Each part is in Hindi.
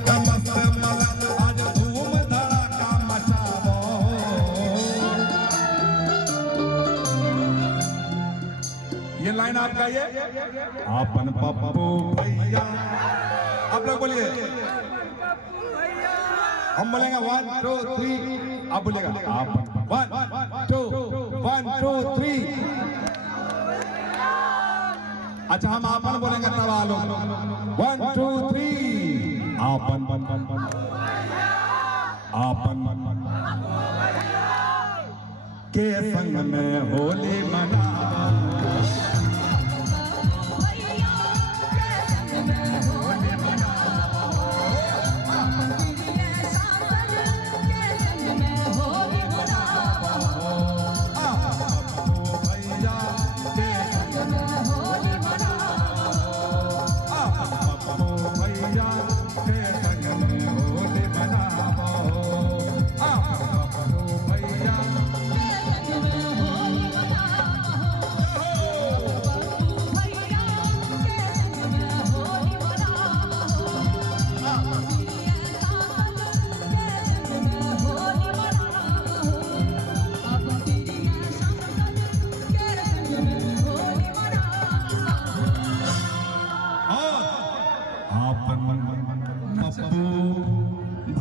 का मस्त मलंग आज धूम धड़ाका मचावो। ये लाइन आप गाइए। आपन पप्पू भैया, आप लोग बोलिए। हम बोलेंगे 1 2 3, आप बोलिएगा आपन 1 2 1 2 3। अच्छा हम आपन बोलेंगे तब आलो 1 2 3। आपन आपन के संग में होली मनावा।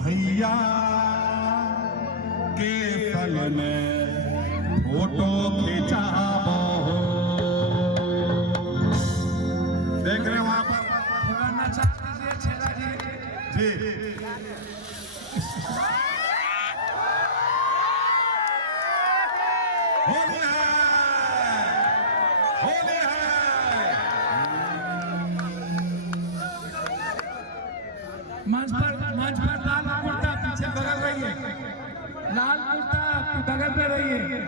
भैया के संग में फोटो खिंचाबो। देख रहे हैं वहां पर पुराना चाचा जी, छेला जी जी होली है, होली है। मंच पर लाल कुर्ता पीछे बगल रहिए, लाल कुर्ता बगल पे रहिए।